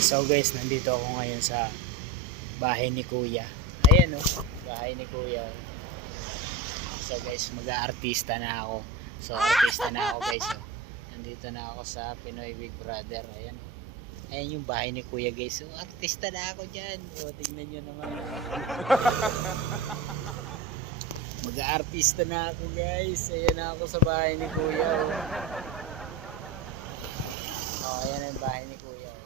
So guys, nandito ako ngayon sa bahay ni Kuya. Ayan oh, bahay ni Kuya. So guys, mag-aartista na ako. So artista na ako guys oh. Nandito na ako sa Pinoy Big Brother. Ayan. Ayan yung bahay ni Kuya guys. So artista na ako dyan. O, tingnan nyo naman. Mag-aartista na ako guys. Ayan na ako sa bahay ni Kuya oh. Oh, ayan ang bahay ni Kuya oh.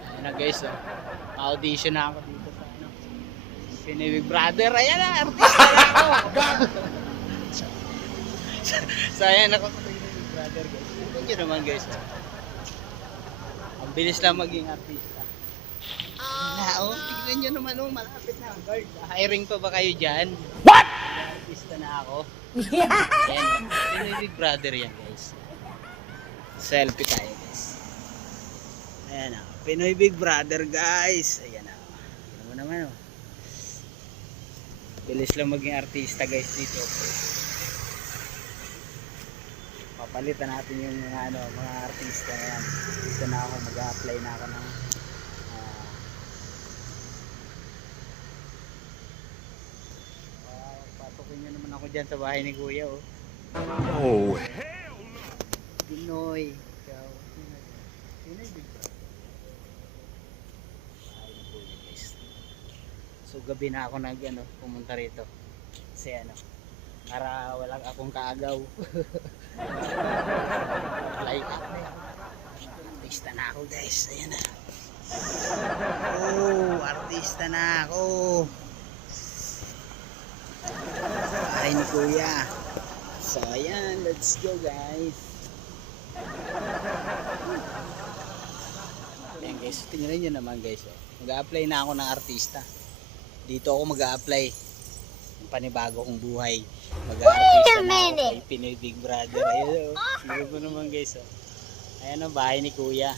Ayan na guys oh. Audition na ako dito sa ano, Pinoy Big Brother. Ayan na, artista na ako. So ayan ako sa Pinoy Big Brother guys. Tignan nyo naman guys oh. Ang bilis lang maging artista. Oh, tignan nyo naman oh, malapit na. Guard, hiring pa ba kayo dyan? What? Artista na ako. Ayan oh, Pinoy Big Brother yan guys. Selfie tayo guys. Ayan oh, Pinoy Big Brother guys. Ayan oh. Ayan mo naman oh. Bilis lang maging artista guys dito. Papalitan natin yung mga ano, mga artista na yan. Dito na ako, mag-a-apply na ako ng patukin nyo naman ako dyan sa bahay ni Kuya oh. Oh hell no! Pinoy. Ikaw. Pinoy Big Brother. Bahay ni Kuya guys. So gabi na ako pumunta rito. Kasi ano, para walang akong kaagaw. Like artista na ako guys. Ayan na. Oh, artista na ako. Bahay ni Kuya. So ayan, let's go guys. Ayan guys, tingnan nyo naman guys. Mag-a-apply na ako ng artista. Dito ako mag-a-apply ng panibago kong buhay. Mag-a-artista na ako kay Pinoy Big Brother. Ayan o, tingnan mo naman guys oh. Ayan o, bahay ni Kuya.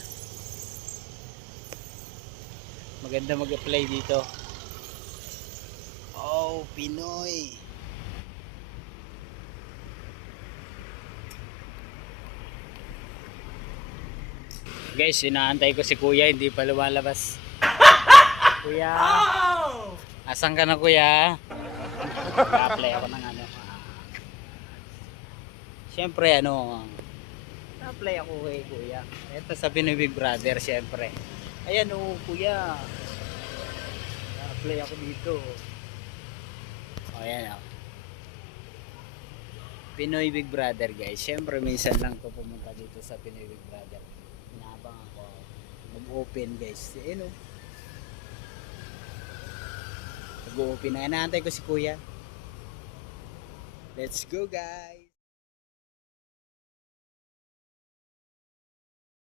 Maganda mag-apply dito. Oh, Pinoy. Guys, inaantay ko si Kuya, hindi pa lumalabas. Kuya. Asan ka na Kuya? Mag-apply ako ng ano. Siyempre ano, apply ako kay Kuya. Ito sa Pinoy Big Brother siyempre. Ayan o Kuya. Apply ako dito. O ayan o. Pinoy Big Brother guys. Siyempre minsan lang ko pumunta dito sa Pinoy Big Brother. Inabang ako mag-open guys. Ayan o. Mag-open na. Inaantay ko si Kuya. Let's go guys.